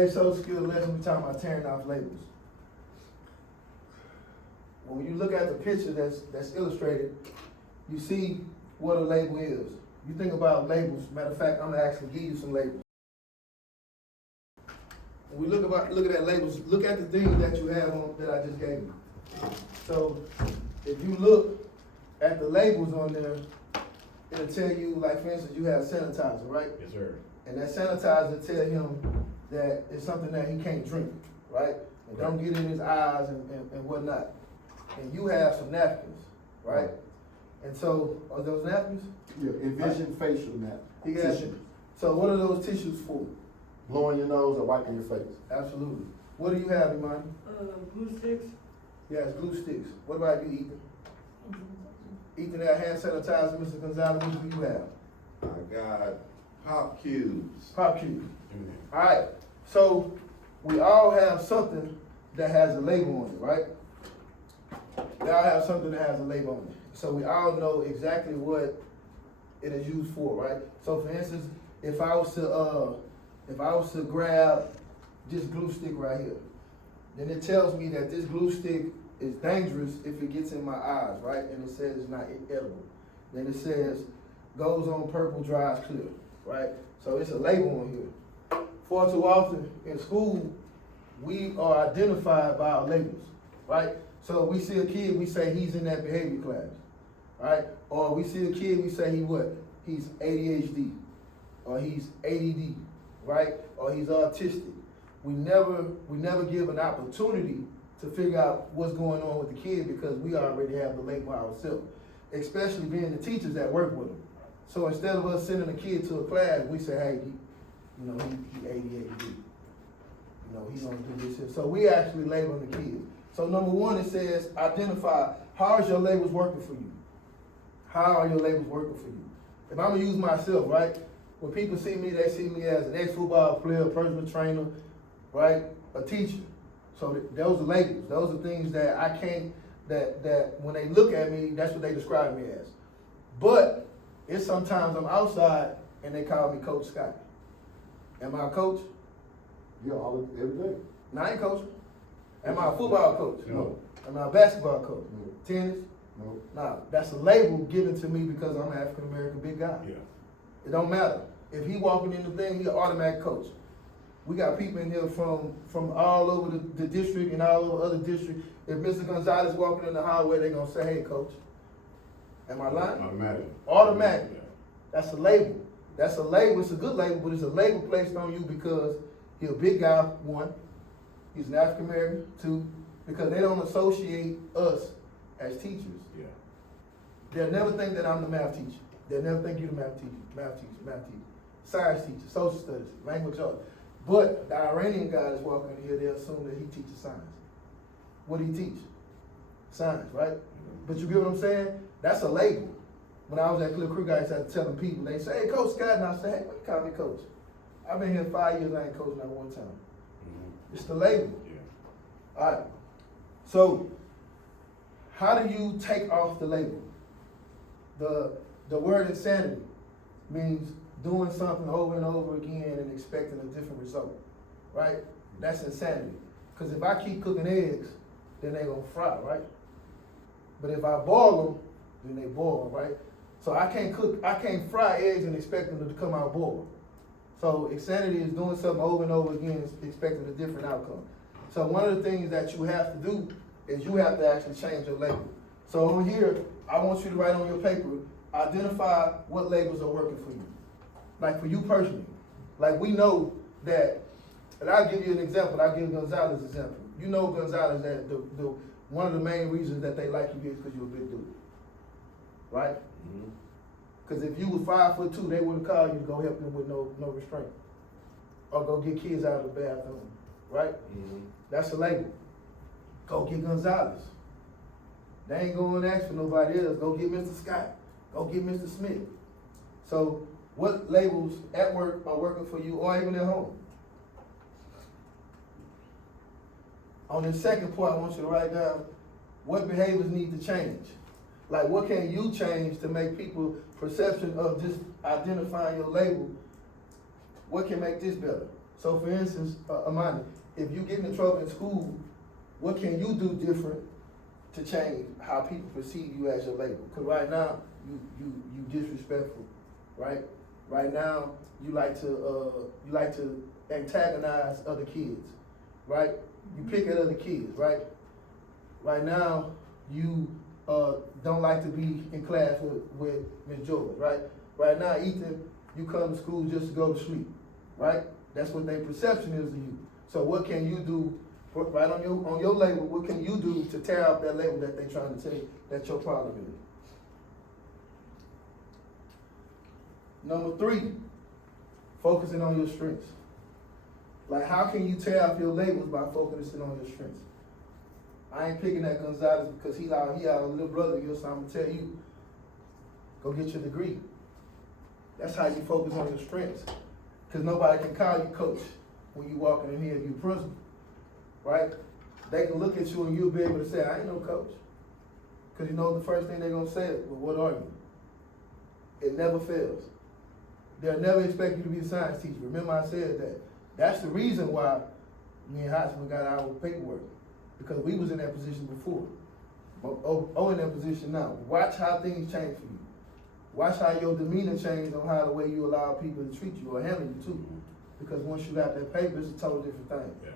Today's social skills lesson, we're talking about tearing off labels. When you look at the picture that's illustrated, you see what a label is. You think about labels. Matter of fact, I'm gonna actually give you some labels. When we look at that labels, look at the things that you have on that I just gave you. So if you look at the labels on there, it'll tell you, like for instance, you have sanitizer, right? Yes, sir. And that sanitizer tell him that it's something that he can't drink, right? And don't get in his eyes and whatnot. And you have some napkins, right? And so, are those napkins? Yeah, envision facial nap. He got Tissue. So what are those tissues for? Blowing your nose or wiping your face. Absolutely. What do you have, Imani? Glue sticks. Yeah, it's glue sticks. What about you, Ethan? Ethan, that hand sanitizer, Mr. Gonzalez, what do you have? I got pop cubes. Pop cubes. Mhm. All right. So we all have something that has a label on it, right? We all have something that has a label on it. So we all know exactly what it is used for, right? So for instance, if I was to grab this glue stick right here, then it tells me that this glue stick is dangerous if it gets in my eyes, right? And it says it's not edible. Then it says goes on purple, dries clear, right? So it's a label on here. Far too often in school, we are identified by our labels, right? So we see a kid, we say he's in that behavior class, right? Or we see a kid, we say he what? He's ADHD, or he's ADD, right? Or he's autistic. We never give an opportunity to figure out what's going on with the kid because we already have the label ourselves, especially being the teachers that work with them. So instead of us sending a kid to a class, we say, hey, he ADHD. He's gonna do this here. So we actually label the kids. So number one, it says identify how is your labels working for you? How are your labels working for you? If I'm gonna use myself, right? When people see me, they see me as an ex-football player, personal trainer, right? A teacher. So those are labels. Those are things that I can't, that when they look at me, that's what they describe me as. But it's sometimes I'm outside and they call me Coach Scott. Am I a coach? Yeah, every day. No, I ain't coaching. Am I a football coach? No. Am I a basketball coach? No. Tennis? No. No. That's a label given to me because I'm an African American big guy. Yeah. It don't matter. If he walking in the thing, he an automatic coach. We got people in here from all over the district and all over other districts. If Mr. Gonzalez walking in the hallway, they gonna say, hey, coach. Am I lying? Automatic. Automatic. Yeah. That's a label. That's a label. It's a good label, but it's a label placed on you because he's a big guy, one. He's an African American, two. Because they don't associate us as teachers. Yeah. They'll never think that I'm the math teacher. They'll never think you're the math teacher, science teacher, social studies, language arts. But the Iranian guy that's walking in here, they'll assume that he teaches science. What do he teach? Science, right? But you get what I'm saying? That's a label. When I was at Cliff Creek, I used to have to tell them people, they say, hey, Coach Scott, and I say, hey, what you call me coach? I've been here 5 years, I ain't coached not one time. Mhm. It's the label. Yeah. All right. So, how do you take off the label? The word insanity means doing something over and over again and expecting a different result, right? That's insanity. Because if I keep cooking eggs, then they're gonna fry, right? But if I boil them, then they boil, right? So I can't fry eggs and expect them to come out boiled. So insanity is doing something over and over again and expecting a different outcome. So one of the things that you have to do is you have to actually change your label. So on here, I want you to write on your paper, identify what labels are working for you. Like for you personally. Like we know that, and I'll give you an example, I'll give Gonzalez an example. You know Gonzalez, that one of the main reasons that they like you is because you're a big dude. Right? Mhm. Because if you were 5'2", they wouldn't call you to go help them with no restraint. Or go get kids out of the bathroom. Right? Mhm. That's a label. Go get Gonzalez. They ain't going to ask for nobody else. Go get Mr. Scott. Go get Mr. Smith. So what labels at work are working for you or even at home? On the second part, I want you to write down what behaviors need to change. Like what can you change to make people perception of just identifying your label? What can make this better? So for instance, Amanda, if you get in trouble in school, what can you do different to change how people perceive you as your label? Cause right now, you disrespectful, right? Right now, you like to antagonize other kids, right? You pick at other kids, right? Right now, you don't like to be in class with Miss George, right? Right now, Ethan, you come to school just to go to sleep, right? That's what their perception is of you. So what can you do, right on your label, what can you do to tear out that label that they're trying to tell you that your problem is? Number 3, focusing on your strengths. Like, how can you tear off your labels by focusing on your strengths? I ain't picking at Gonzalez because he our little brother of yours, so I'm gonna tell you, go get your degree. That's how you focus on your strengths. Because nobody can call you coach when you walking in here if you principal, right? They can look at you and you'll be able to say, I ain't no coach. Because you know the first thing they're gonna say is, well, what are you? It never fails. They'll never expect you to be a science teacher. Remember I said that. That's the reason why me and Hotspur got our paperwork. Because we was in that position before. In that position now. Watch how things change for you. Watch how your demeanor changes on how the way you allow people to treat you or handle you too. Because once you got that paper, it's a totally different thing. Yeah.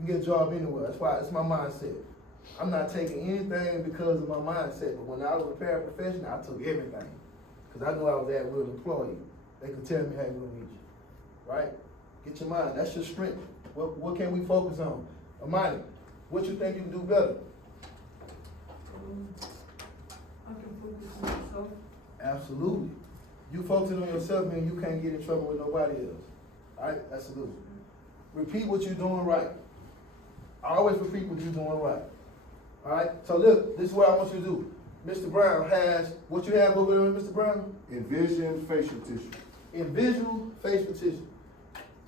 You get a job anywhere. That's why it's my mindset. I'm not taking anything because of my mindset, but when I was a paraprofessional, I took everything. Because I knew I was at will employee. They could tell me, hey, we'll need you. Right? Get your mind. That's your strength. What can we focus on? Amani, what you think you can do better? I can focus on myself. Absolutely. You focusing on yourself, man, you can't get in trouble with nobody else. All right? Absolutely. Repeat what you're doing right. Always repeat what you're doing right. All right? So look, this is what I want you to do. Mr. Brown has, what you have over there, Mr. Brown? Envision facial tissue. Invisual facial tissue.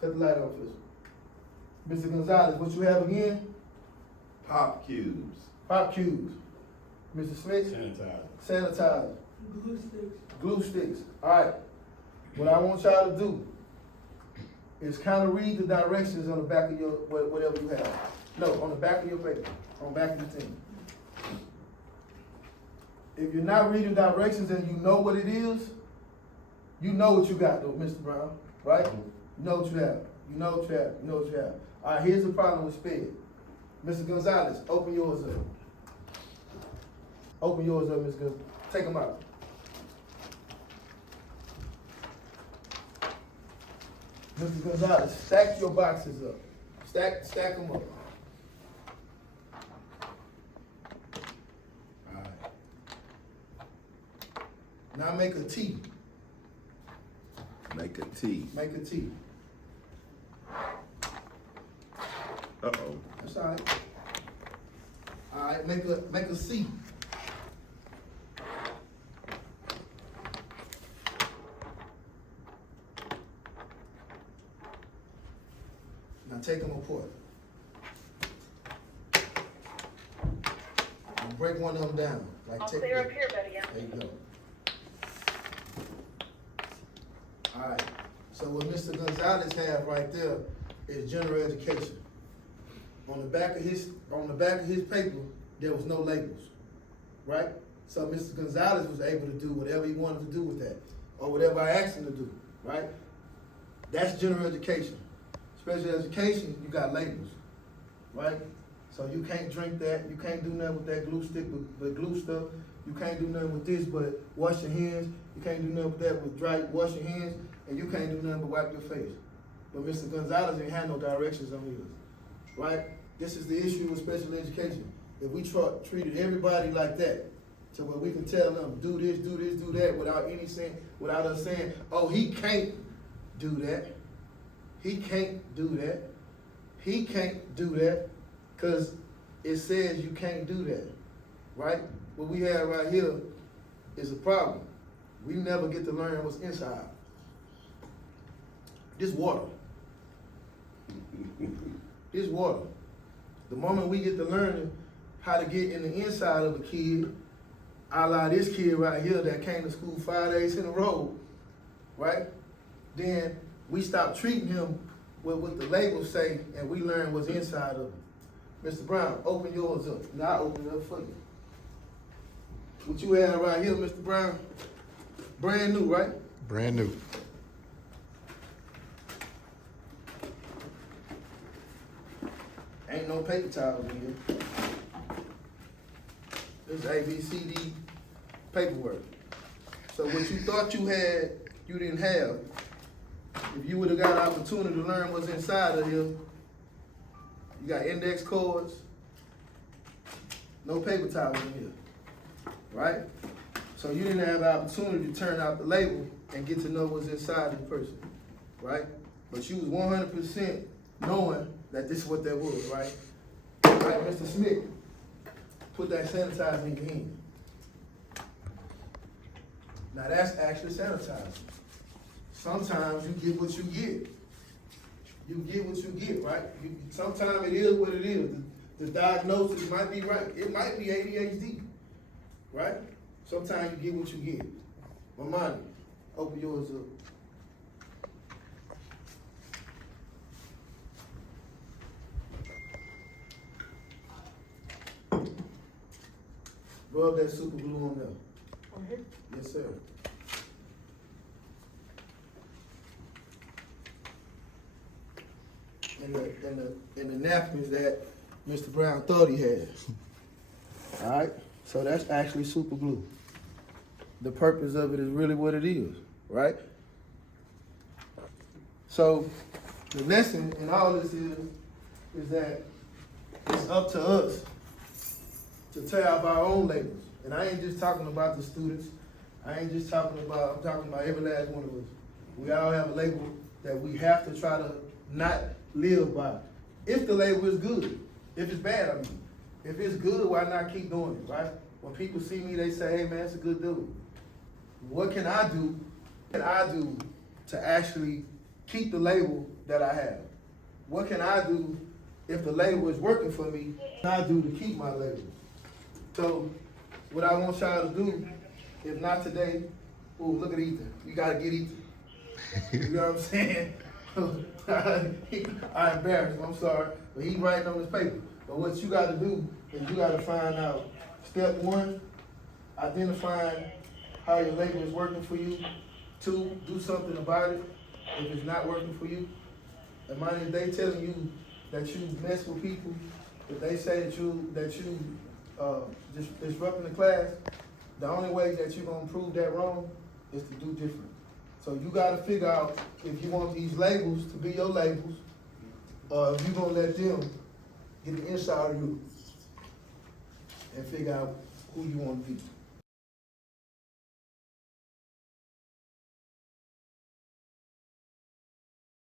Cut the light on for this. Mr. Gonzalez, what you have again? Pop cubes. Pop cubes. Mr. Smith? Sanitizer. Glue sticks. Glue sticks. All right. What I want y'all to do is kind of read the directions on the back of your, whatever you have. No, on the back of your paper, on the back of the thing. If you're not reading directions and you know what it is, you know what you got though, Mr. Brown, right? You know what you have. You know what you have. You know what you have. All right, here's the problem with SPED. Mr. Gonzalez, open yours up. Open yours up, Ms. Gonzalez. Take them out. Mr. Gonzalez, stack your boxes up. Stack them up. All right. Now make a T. Make a T. Make a T. Uh-oh. That's all right. All right, make a C. Now take them apart. And break one of them down. Like I'll take clear the- up here, buddy. There you go. All right. So what Mr. Gonzalez have right there is general education. On the back of his paper, there was no labels, right? So Mr. Gonzalez was able to do whatever he wanted to do with that, or whatever I asked him to do, right? That's general education. Special education, you got labels, right? So you can't drink that, you can't do nothing with that glue stick, with glue stuff. You can't do nothing with this but wash your hands. You can't do nothing with that but wash your hands, and you can't do nothing but wipe your face. But Mr. Gonzalez ain't had no directions on his, right? This is the issue with special education. If we treated everybody like that, so where we can tell them, do this, do this, do that, without us saying, oh, he can't do that. He can't do that. He can't do that, because it says you can't do that, right? What we have right here is a problem. We never get to learn what's inside. This water. This water. The moment we get to learning how to get in the inside of a kid, a la this kid right here that came to school 5 days in a row, right? Then we stop treating him what the labels say, and we learn what's inside of them. Mr. Brown, open yours up, and I'll open it up for you. What you have right here, Mr. Brown, brand new, right? Brand new. Ain't no paper towels in here. This is ABCD paperwork. So what you thought you had, you didn't have. If you would've got an opportunity to learn what's inside of here, you got index cards, no paper towels in here, right? So you didn't have the opportunity to turn out the label and get to know what's inside the person, right? But you was 100% knowing that this is what that was, right? Right, Mr. Smith, put that sanitizer in your hand. Now that's actually sanitizer. Sometimes you get what you get. You get what you get, right? Sometimes it is what it is. The diagnosis might be right. It might be ADHD, right? Sometimes you get what you get. Mamani, open yours up. Rub that super glue on there. On here? Yes, sir. And the napkins that Mr. Brown thought he had. All right, so that's actually super glue. The purpose of it is really what it is, right? So the lesson in all this is that it's up to us to tear up our own labels. And I ain't just talking about the students. I ain't just talking about, I'm talking about every last one of us. We all have a label that we have to try to not live by. If the label is good. If it's bad, I mean. If it's good, why not keep doing it, right? When people see me, they say, hey man, it's a good dude. What can I do? What can I do to actually keep the label that I have? What can I do if the label is working for me? What can I do to keep my label? So what I want y'all to do, if not today, ooh, look at Ethan. You gotta get Ethan. You know what I'm saying? I embarrassed him, I'm sorry. But he writing on this paper. But what you gotta do is you gotta find out, step one, identifying how your label is working for you. Two, do something about it if it's not working for you. And mind if they telling you that you mess with people, if they say that you just disrupting the class, the only way that you're gonna prove that wrong is to do different. So you gotta figure out if you want these labels to be your labels, or if you're gonna let them get the inside of you and figure out who you wanna be.